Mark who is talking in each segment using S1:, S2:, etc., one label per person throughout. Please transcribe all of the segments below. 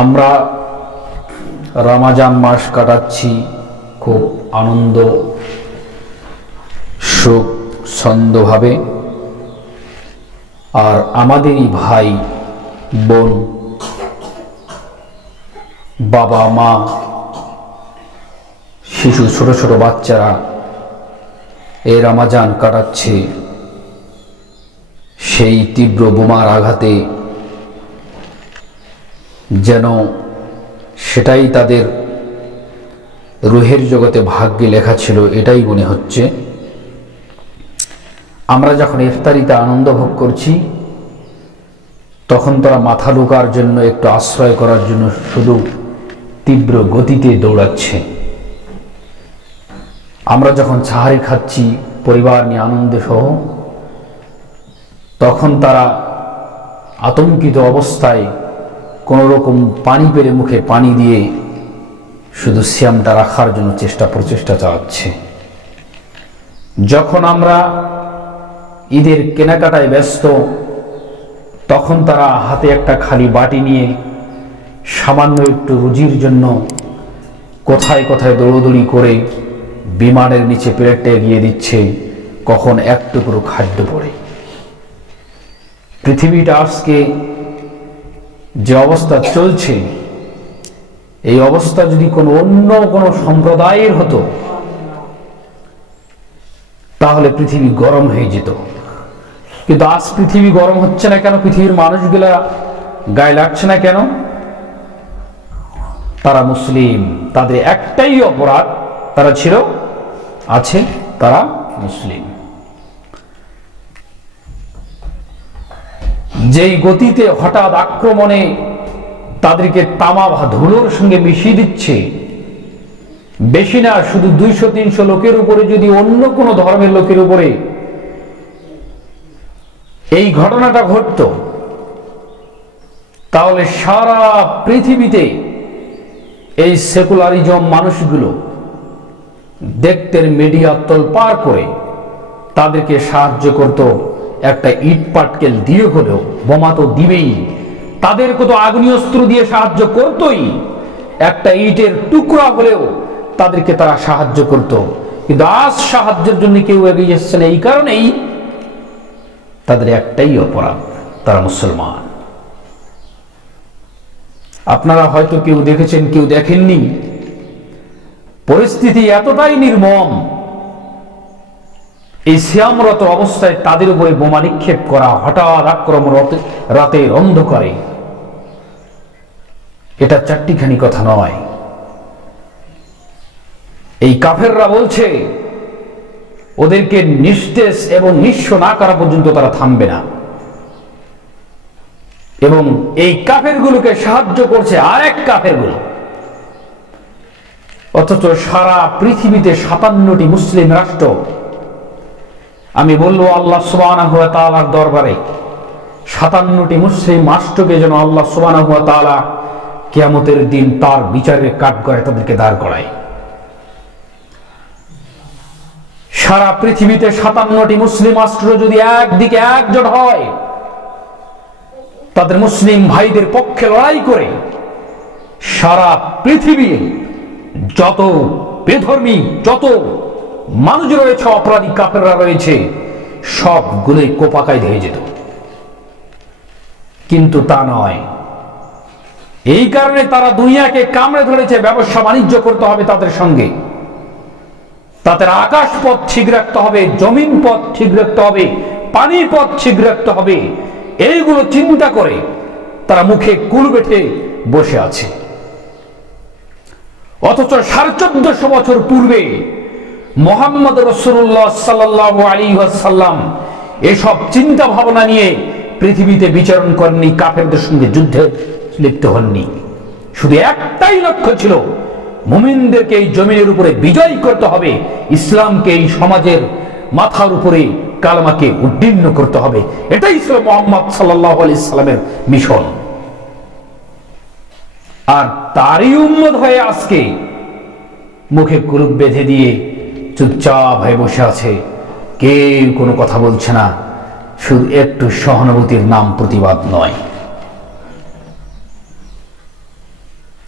S1: আমরা রমাজান মাস কাটাচ্ছি, খুব আনন্দ, সুখ, ছন্দভাবে। আর আমাদেরই ভাই, বোন, বাবা, মা, শিশু, ছোট ছোট বাচ্চারা এই রমাজান কাটাচ্ছে। সেই তীব্র বোমার আঘাতে যেন সেটাই তাদের রুহের জগতে ভাগ্যে লেখা ছিল, এটাই মনে হচ্ছে। আমরা যখন ইফতারিতে আনন্দ ভোগ করছি, তখন তারা মাথা লুকার জন্য, একটু আশ্রয় করার জন্য শুধু তীব্র গতিতে দৌড়াচ্ছে। আমরা যখন ছাহারি খাচ্ছি, পরিবার নিয়ে আনন্দ সহ, তখন তারা আতঙ্কিত অবস্থায় কোনো রকম পানি পেরে মুখে পানি দিয়ে শুধু শ্যামটা রাখার জন্য চেষ্টা প্রচেষ্টা চালাচ্ছে। যখন আমরা ঈদের কেনাকাটায় ব্যস্ত, তখন তারা হাতে একটা খালি বাটি নিয়ে সামান্য একটু রুজির জন্য কোথায় কোথায় দৌড়দৌড়ি করে বিমানের নিচে প্লেটে এগিয়ে দিচ্ছে, কখন এক টুকরো খাদ্য পড়ে। পৃথিবীটা আজকে যে অবস্থা চলছে, এই অবস্থা যদি কোনো অন্য কোনো সম্প্রদায়ের হতো, তাহলে পৃথিবী গরম হয়ে যেত। কিন্তু আজ পৃথিবী গরম হচ্ছে না কেন? পৃথিবীর মানুষগুলা গায়ে লাগছে না কেন? তারা মুসলিম, তাদের একটাই অপরাধ, তারা ছিল, আছে তারা মুসলিম। যেই গতিতে হঠাৎ আক্রমণে তাদেরকে তামা বা ধুলোর সঙ্গে মিশিয়ে দিচ্ছে, বেশি না, শুধু দুইশো, তিনশো লোকের উপরে, যদি অন্য কোনো ধর্মের লোকের উপরে এই ঘটনাটা ঘটত, তাহলে সারা পৃথিবীতে এই সেকুলারিজম মানুষগুলো দেখতে মিডিয়া তোলপার করে তাদেরকে সাহায্য করত একটা ইট পাটকেল দিয়ে হলেও বোমা তো দিবেই। তাদেরকে তো আগ্নেয়স্ত্র দিয়ে সাহায্য করতই। একটা ইটের টুকরা হলেও তাদেরকে তারা সাহায্য করত। কিন্তু আজ সাহায্যের জন্য কেউ এগিয়ে যাচ্ছে না, এই কারণেই তাদের একটাই অপরাধ, তারা মুসলমান। আপনারা হয়তো কেউ দেখেছেন, কেউ দেখেননি। পরিস্থিতি এতটাই নির্মম এই শ্যামরত অবস্থায় তাদের উপরে বোমা নিক্ষেপ করা, হঠাৎ আক্রমণ রাতে- রাতের অন্ধকারে। এটা চারটিখানি কথা নয়। এই কাফেররা বলছে, ওদেরকে নিস্তেজ এবং নিঃস্ব না করা পর্যন্ত তারা থামবে না। এবং এই কাফেরগুলোকে সাহায্য করছে আরেক কাফেরগুলো। অথচ সারা পৃথিবীতে সাতান্নটি মুসলিম রাষ্ট্র আমি বলব আল্লাহ সুবাহ তালার দরবারে, সাতান্নটি মুসলিম রাষ্ট্রকে যেন আল্লাহ সুবাহ তালা কেয়ামতের দিন তার বিচারে কাঠ করে তাদেরকে দাঁড় করায়। সারা পৃথিবীতে সাতান্নটি মুসলিম রাষ্ট্র যদি একদিকে একজোট হয়, তাদের মুসলিম ভাইদের পক্ষে লড়াই করে সারা পৃথিবী যত বেধর্মী, যত মানুষ রয়েছে, অপরাধী, কাপেররা রয়েছে সবগুলোই কোপাকায় হয়ে যেত। কিন্তু তা নয়। এই কারণে তারা দুনিয়াকে কামড়ে ধরেছে, ব্যবসা বাণিজ্য করতে হবে তাদের সঙ্গে। তাদের আকাশ পথ ঠিক রাখতে হবে জমিন পথ ঠিক রাখতে হবে পানির পথ ঠিক রাখতে হবে। এইগুলো চিন্তা করে তারা মুখে কুল বেঠে বসে আছে। অথচ সাড়ে চোদ্দশো বছর পূর্বে মোহাম্মদ রসুল্লাহ সাল্লাহ আলী সাল্লাম এসব চিন্তা ভাবনা নিয়ে পৃথিবীতে বিচরণ করেননি, কাফেরদের সঙ্গে যুদ্ধে লিপ্ত হননি। শুধু একটাই লক্ষ্য ছিল, মুমিনদেরকে এই জমিনের উপরে বিজয় করতে হবে, ইসলামকে এই সমাজের মাথার উপরে কালমাকে উদ্দীর্ণ করতে হবে। এটাই ছিল মোহাম্মদ সাল্লাহ আলি সাল্লামের মিশন। আর তারই উন্মত হয়ে আজকে মুখে কুরুপ বেঁধে দিয়ে চুপচাপ হয়ে বসে আছে। কেউ কোনো কথা বলছে না। শুধু একটু সহানুভূতির নাম প্রতিবাদ নয়।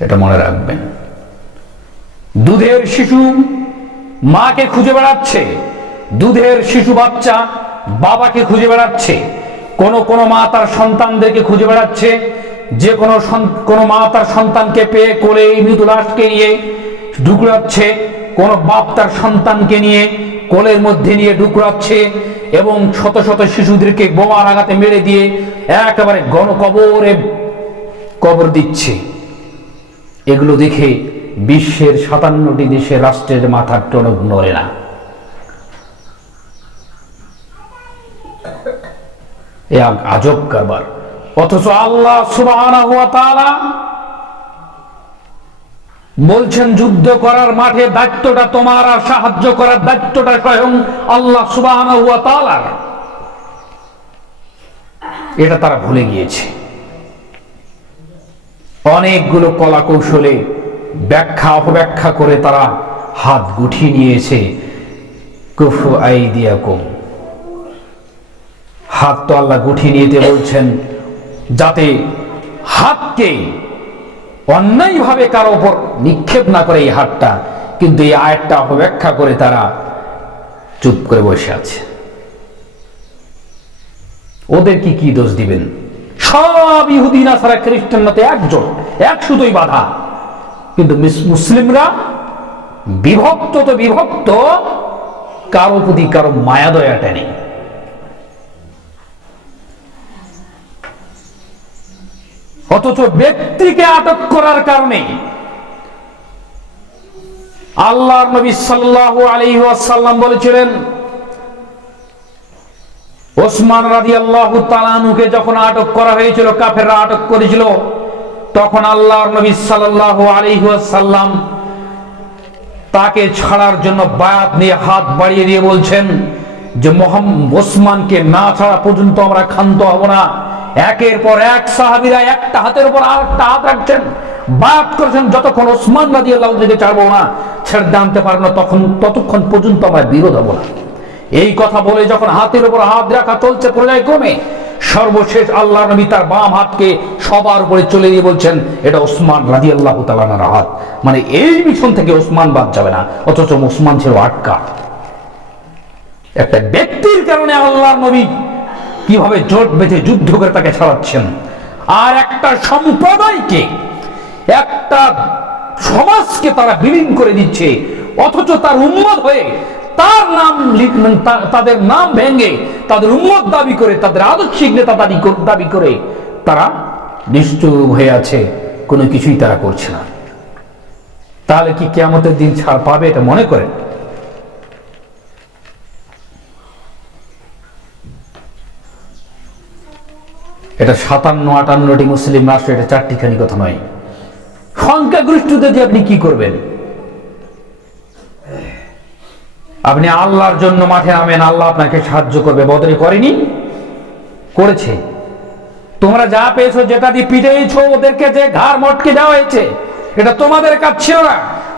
S1: এটা মনে রাখবেন। দুধের শিশু মাকে খুঁজে বেড়াচ্ছে। দুধের শিশু বাচ্চা বাবাকে খুঁজে বেড়াচ্ছে। কোন কোন মা তার সন্তানদেরকে খুঁজে বেড়াচ্ছে। যে কোনো কোনো মা তার সন্তানকে পেয়ে কোলে মৃত লাশকে নিয়ে ডুকরাচ্ছে কোন বাপ তার সন্তানকে নিয়ে কোলের মধ্যে নিয়ে ডুকরাচ্ছে এবং শত শত শিশুদেরকে বোমার আঘাতে মেরে দিয়ে একেবারে গণকবরে কবর দিচ্ছে। এগুলো দেখে বিশ্বের সাতান্নটি দেশের রাষ্ট্রের মাথার টনক নড়ে না। আজব কারবার। অথচ আল্লাহ তাআলা বলছেন, যুদ্ধ করার মাঠে দায়িত্বটা তোমার আর সাহায্য করার দায়িত্বটা স্বয়ং আল্লাহ তাআলার। এটা তারা ভুলে গিয়েছে। অনেকগুলো কলা কৌশলে ব্যাখ্যা, অপব্যাখ্যা করে তারা হাত গুঠিয়ে নিয়েছে। কুফু আইদিয়াকুম। হাত তো আল্লাহ গুঠিয়ে নিতে বলছেন, যাতে হাতকে অন্যায়ভাবে কারও ওপর নিক্ষেপ না করে এই হাতটা, কিন্তু এই আয়াতটা অপব্যাখ্যা করে তারা চুপ করে বসে আছে। ওদের কি কি দোষ দিবেন? সব ইহুদি না ছাড়া খ্রিস্টানরা একজন এক শুধুই বাধা। কিন্তু মিস- মুসলিমরা বিভক্ত তো বিভক্ত, কারও প্রতি কারও মায়া দয়াটা নেই অথচ ব্যক্তিকে আটক করার কারণে আল্লাহ নবী সাল্লাল্লাহু আলাইহি ওয়াসাল্লাম বলেছিলেন, ওসমান রাজি আল্লাহ তালানুকে যখন আটক করা হয়েছিল, কাফেররা আটক করেছিল, তখন আল্লাহ নবী সাল্লাল্লাহু আলাইহি ওয়াসাল্লাম তাকে ছাড়ার জন্য বায়াত নিয়ে হাত বাড়িয়ে দিয়ে বলছেন যে, মোহাম্মদ ওসমানকে না ছাড়া পর্যন্ত আমরা ক্ষান্ত হব না। একের পর এক সাহাবিরা একটা হাতের উপর আর একটা হাত রাখছেন। বায়াত করেছেন যতক্ষণ ওসমান রাজি আল্লাহ থেকে ছাড়বো না, ছেড়ে আনতে পারব না, তখন ততক্ষণ পর্যন্ত আমরা বিরোধ হব না। এই কথা বলে যখন হাতের উপর হাত রাখা চলছে পর্যায়ক্রমে সর্বশেষ আল্লাহ নবী তার বাম হাতকে সবার উপরে চলে দিয়ে বলছেন, এটা ওসমান রাজি আল্লাহ তালানার হাত। মানে এই মিশন থেকে ওসমান বাদ যাবে না, অথচ ওসমান ছিল আটকা। একটা ব্যক্তির কারণে আল্লাহ নবী কীভাবে জোট বেঁধে যুদ্ধ করে তাকে ছাড়াচ্ছেন? আর একটা সম্প্রদায়কে, একটা সমাজকে তারা বিলীন করে দিচ্ছে, অথচ তার উন্মত হয়ে তার নাম মানে তাদের নাম ভেঙে তাদের উন্মত দাবি করে, তাদের আদর্শিক নেতা দাবি দাবি করে তারা নিশ্চুপ হয়ে আছে, কোনো কিছুই তারা করছে না। তাহলে কি কেয়ামতের দিন ছাড় পাবে এটা মনে করেন? এটা সাতান্ন, আটান্নটি মুসলিম রাষ্ট্র এটা চারটি চারটিখানি কথা নয়। সংখ্যাগরিষ্ঠদের দিয়ে আপনি কি করবেন? আপনি আল্লাহর জন্য মাঠে নামেন, আল্লাহ আপনাকে সাহায্য করবে, বদলে করেনি? করেছে। তোমরা যা পেয়েছ, যেটা দিয়ে পিটেইছো, ওদেরকে যে ঘাড় মটকে দেওয়া হয়েছে, এটা তোমাদের কাজ ছিল না।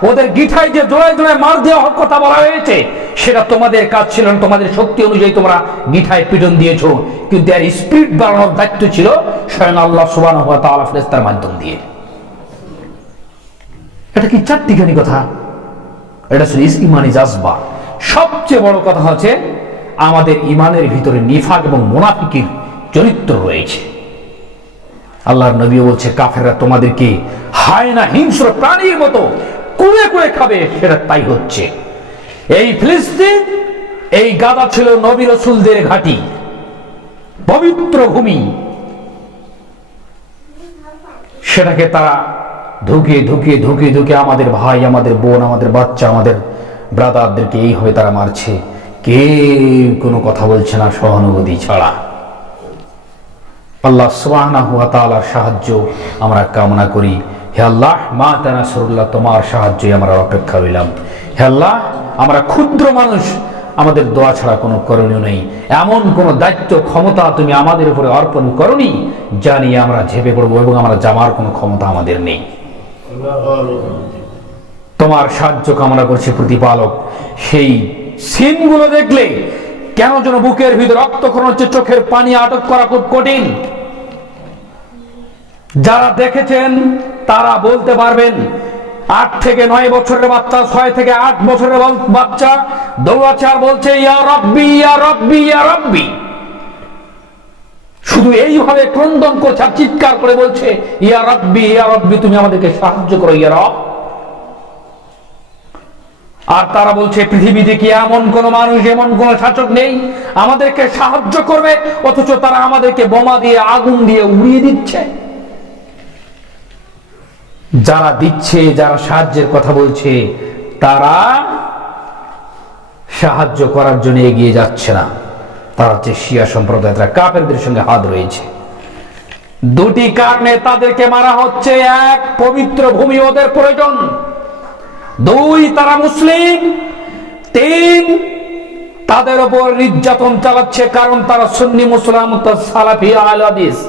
S1: ওদের গিঠায় যে জোড়ায় জোড়ায় মার দেওয়া হক কথা বলা হয়েছে। সেটা তোমাদের কাজ ছিল না, তোমাদের শক্তি অনুযায়ী তোমরা গিঠায় পিটন দিয়েছ। কিন্তু এর স্পিড বাড়ানোর দায়িত্ব ছিল স্বয়ং আল্লাহ সুবান হওয়া তাআলা ফেরেশতার মাধ্যম দিয়ে। এটা কি চারটিখানি কথা? এটা শুধু ইমানি জাজবা। সবচেয়ে বড় কথা হচ্ছে, আমাদের ইমানের ভিতরে নিফাক এবং মোনাফিকের চরিত্র রয়েছে। আল্লাহর নবী বলছে, কাফেররা তোমাদেরকে হায় না হিংস্র প্রাণীর মতো কুড়ে কুড়ে খাবে, সেটা তাই হচ্ছে। এই ফিলিস্তিন, এই গাদা ছিল নবী রসুলদের ঘাঁটি, পবিত্র ভূমি। সেটাকে তারা ধুকে ধুকে ধুকে ধুকে আমাদের ভাই, আমাদের বোন, আমাদের বাচ্চা, আমাদের ব্রাদারদেরকে এইভাবে তারা মারছে। কে কোনো কথা বলছে না সহানুভূতি ছাড়া। আল্লাহ সুবহানাহু ওয়া তাআলার সাহায্য আমরা কামনা করি। হে আল্লাহ, মা তানাসুরুল্লাহ, তোমার সাহায্যই আমরা অপেক্ষা রইলাম। হে আল্লাহ আমরা ক্ষুদ্র মানুষ, আমাদের দোয়া ছাড়া কোনো করণীয় নেই। এমন কোন দায়িত্ব, ক্ষমতা তুমি আমাদের উপরে অর্পণ করনি, যা নিয়ে আমরা ঝেপে পড়ব এবং আমরা জামার কোনো ক্ষমতা আমাদের নেই। তোমার সাহায্য কামনা করছে প্রতিপালক। সেই সিনগুলো দেখলে কেন যেন বুকের ভিতর রক্তক্ষরণ হচ্ছে, চোখের পানি আটক করা খুব কঠিন। যারা দেখেছেন, তারা বলতে পারবেন আট থেকে নয় বছরের বাচ্চা, ছয় থেকে আট বছরের বাচ্চা দৌড়াচ্ছে আর বলছে, ইয়া রব্বি ইয়া রব্বি ইয়া রব্বি। শুধু এইভাবে ক্রন্দন করছে আর চিৎকার করে বলছে, ইয়া রব্বি ইয়া রব্বি, তুমি আমাদেরকে সাহায্য করো, ইয়া রব। আর তারা বলছে, পৃথিবীতে কি এমন কোন মানুষ, এমন কোন শাসক নেই, আমাদেরকে সাহায্য করবে, অথচ তারা আমাদেরকে বোমা দিয়ে, আগুন দিয়ে উড়িয়ে দিচ্ছে। যারা দিচ্ছে, যারা সাহায্যের কথা বলছে, তারা সাহায্য করার জন্য এগিয়ে যাচ্ছে না। তারা হচ্ছে শিয়া সম্প্রদায়, তারা কাফেরদের সঙ্গে হাত রয়েছে। দুটি কারণে তাদেরকে মারা হচ্ছে। এক, পবিত্র ভূমি ওদের প্রয়োজন। দুই, তারা মুসলিম। তিন, তাদের উপর নির্যাতন চালাচ্ছে, কারণ তারা সুন্নি, মুসলাম সালাফি আল হাদিস।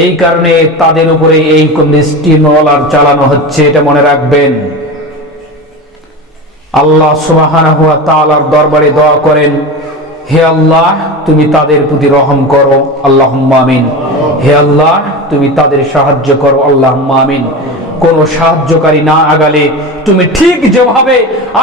S1: এই কারণে তাদের উপরে এই স্টিমলার চালানো হচ্ছে, এটা মনে রাখবেন। আল্লাহ সুবাহ দরবারে দোয়া করেন, হে আল্লাহ, তুমি তাদের প্রতি রহম করো আল্লাহ আমিন। হে আল্লাহ, তুমি তাদের সাহায্য করো আল্লাহ আমিন। কোন সাহায্যকারী না আগালে তুমি ঠিক যেভাবে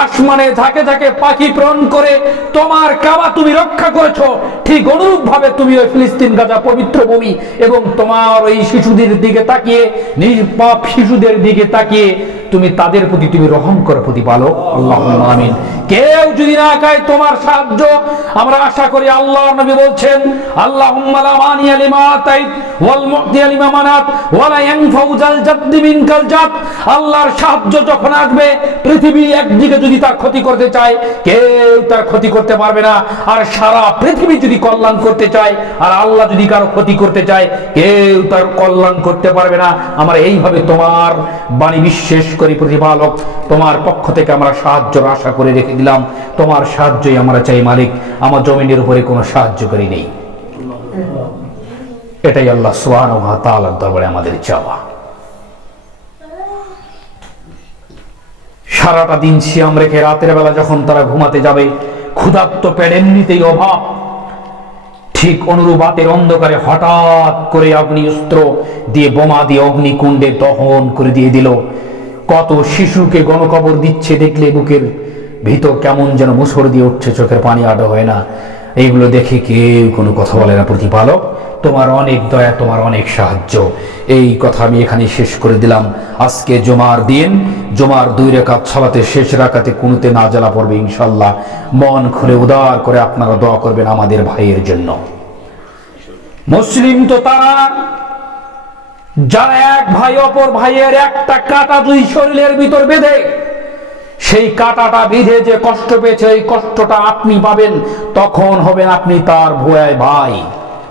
S1: আসমানে ঝাঁকে ঝাঁকে পাখি প্রেরণ করে তোমার কাবা তুমি রক্ষা করেছ, ঠিক অনুরূপ ভাবে তুমি ওই ফিলিস্তিন গাজা পবিত্র ভূমি এবং তোমার ওই শিশুদের দিকে তাকিয়ে, নিষ্পাপ শিশুদের দিকে তাকিয়ে তুমি তাদের প্রতি তুমি রহম করো প্রতিপালক। আল্লাহ আমিন। কেউ যদি না খায় তোমার সাহায্য, আমরা আশা করি আল্লাহ নবী বলছেন আল্লাহ মানি আলিমা তাইত ওয়াল মুক্তি আলিমা মানাত, ওয়ালা ইয়ানফাউ জাল জাদ্দি মিনকাল জাত, আল্লাহর সাহায্য যখন আসবে, পৃথিবী একদিকে যদি তার ক্ষতি করতে চায়, কেউ তার ক্ষতি করতে পারবে না। আর সারা পৃথিবী যদি কল্যাণ করতে চায়, আর আল্লাহ যদি কারও ক্ষতি করতে চায়, কেউ তার কল্যাণ করতে পারবে না। আমরা এইভাবে তোমার বাণী বিশ্বাস করি প্রতিপালক। তোমার পক্ষ থেকে আমরা সাহায্যের আশা করে রেখে দিলাম। তোমার সাহায্যই আমরা চাই, মালিক। আমার জমিনের উপরে কোনো সাহায্যকারী নেই। এটাই আল্লাহ সোহান দরবারে আমাদের চাওয়া। সারাটা দিন শিয়াম রেখে রাতের বেলা যখন তারা ঘুমাতে যাবে, ক্ষুধার্ত পেট এমনিতেই অভাব। ঠিক অনুরূপ রাতের অন্ধকারে হঠাৎ করে অস্ত্র দিয়ে বোমা দিয়ে অগ্নিকুণ্ডে দহন করে দিয়ে দিল। কত শিশুকে গণকবর দিচ্ছে দেখলে বুকের ভিতর কেমন যেন মুসর দিয়ে উঠছে, চোখের পানি আটো হয় না। এইগুলো দেখে কেউ কোনো কথা বলে না, প্রতিপালক। তোমার অনেক দয়া, তোমার অনেক সাহায্য। এই কথা আমি এখানে শেষ করে দিলাম। আজকে জমার দিন, জমার দুই রেখাত ছলাতে শেষ রাখাতে কুনুতে না জ্বালা পড়বে ইনশাল্লাহ মন খুলে উদার করে আপনারা দোয়া করবেন আমাদের ভাইয়ের জন্য। মুসলিম তো তারা, যারা এক ভাই, অপর ভাইয়ের একটা কাটা দুই শরীরের ভিতর বেঁধে, সেই কাটাটা বিধে যে কষ্ট পেয়েছে, এই কষ্টটা আপনি পাবেন, তখন হবেন আপনি তার ভুয়ায় ভাই।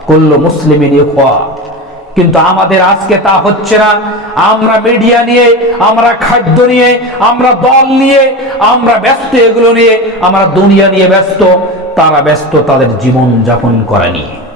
S1: করল মুসলিমিন কিন্তু আমাদের আজকে তা হচ্ছে না। আমরা মিডিয়া নিয়ে, আমরা খাদ্য নিয়ে, আমরা দল নিয়ে, আমরা ব্যস্ত এগুলো নিয়ে, আমরা দুনিয়া নিয়ে ব্যস্ত, তারা ব্যস্ত তাদের জীবন যাপন করা নিয়ে